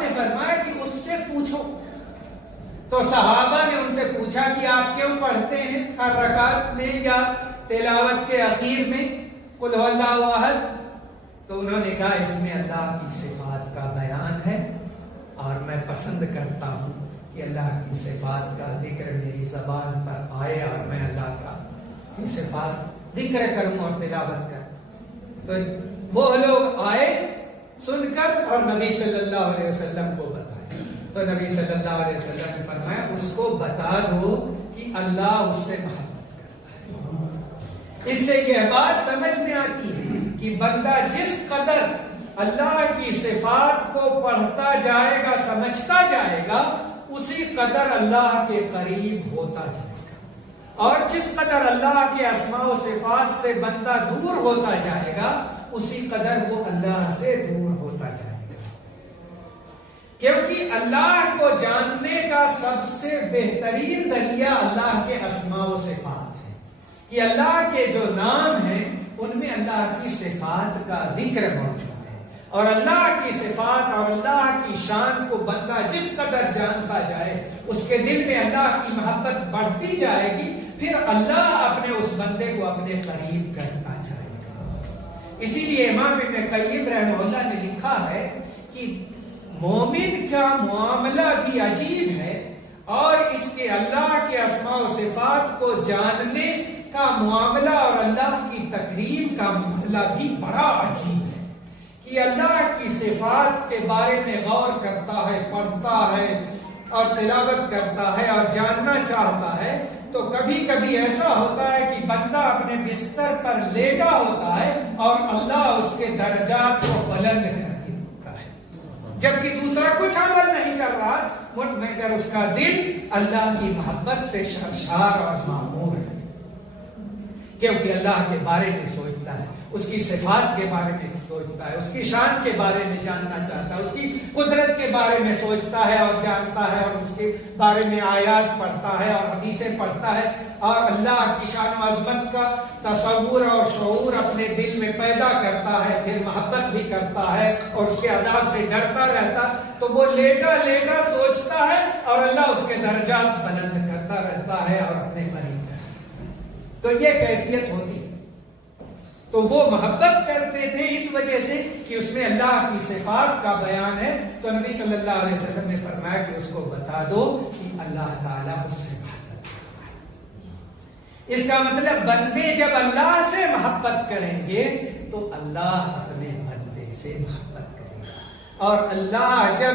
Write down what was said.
نے فرمایا کہ اس سے پوچھو. تو صحابہ نے ان سے پوچھا کہ آپ کیوں پڑھتے ہیں ہر رکعت میں یا تلاوت کے اخیر میں قل هو اللہ احد؟ تو انہوں نے کہا اس میں اللہ کی صفات کا بیان ہے اور میں پسند کرتا ہوں کہ اللہ کی صفات کا ذکر میری زبان پر آئے اور میں اللہ کا کی صفات ذکر کروں اور تلاوت کروں. تو وہ لوگ آئے سن کر اور نبی صلی اللہ علیہ وسلم کو بتائے. تو نبی صلی اللہ علیہ وسلم نے فرمایا اس کو بتا دو کہ اللہ اس سے محبت کرتا ہے. اس سے یہ بات سمجھ میں آتی ہے کہ بندہ جس قدر اللہ کی صفات کو پڑھتا جائے گا سمجھتا جائے گا اسی قدر اللہ کے قریب ہوتا جائے گا, اور جس قدر اللہ کے اسماء و صفات سے بندہ دور ہوتا جائے گا اسی قدر وہ اللہ سے دور ہوتا جائے گا. کیونکہ اللہ کو جاننے کا سب سے بہترین ذریعہ اللہ کے اسماء و صفات ہے کہ اللہ کے جو نام ہیں ان میں اللہ کی صفات کا ذکر موجود ہے, اور اللہ کی صفات اور اللہ کی شان کو بندہ جس قدر جانتا جائے اس کے دل میں اللہ کی محبت بڑھتی جائے گی, پھر اللہ اپنے اس بندے کو اپنے قریب کرتا جائے گا. اسی لیے امام ابن قیم رحمہ اللہ نے لکھا ہے کہ مومن کا معاملہ بھی عجیب ہے اور اس کے اللہ کے اسماء و صفات کو جاننے کا معاملہ اور اللہ کی تکریم کا معاملہ بھی بڑا عجیب ہے کہ اللہ کی صفات کے بارے میں غور کرتا ہے, پڑھتا ہے اور تلاوت کرتا ہے اور جاننا چاہتا ہے, تو کبھی کبھی ایسا ہوتا ہے کہ بندہ اپنے بستر پر لیٹا ہوتا ہے اور اللہ اس کے درجات کو بلند کر دیتا ہے, جبکہ دوسرا کچھ عمل نہیں کر رہا مگر اس کا دل اللہ کی محبت سے سرشار اور معمور ہے, کیونکہ اللہ کے بارے میں سوچتا ہے, اس کی صفات کے بارے میں سوچتا ہے, اس کی شان کے بارے میں جاننا چاہتا ہے, اس کی قدرت کے بارے میں سوچتا ہے اور جانتا ہے, اور اس کے بارے میں آیات پڑھتا ہے اور حدیثیں پڑھتا ہے, اور اللہ کی شان و عظمت کا تصور اور شعور اپنے دل میں پیدا کرتا ہے, پھر محبت بھی کرتا ہے اور اس کے عذاب سے ڈرتا رہتا, تو وہ لیٹا لیٹا سوچتا ہے اور اللہ اس کے درجات بلند کرتا رہتا ہے اور اپنے قریب. تو یہ کیفیت ہوتی. تو وہ محبت کرتے تھے اس وجہ سے کہ اس میں اللہ کی صفات کا بیان ہے. تو نبی صلی اللہ علیہ وسلم نے فرمایا کہ اس کو بتا دو کہ اللہ تعالیٰ اس سے محبت کرتا ہے. اس کا مطلب بندے جب اللہ سے محبت کریں گے تو اللہ اپنے بندے سے محبت کرے گا, اور اللہ جب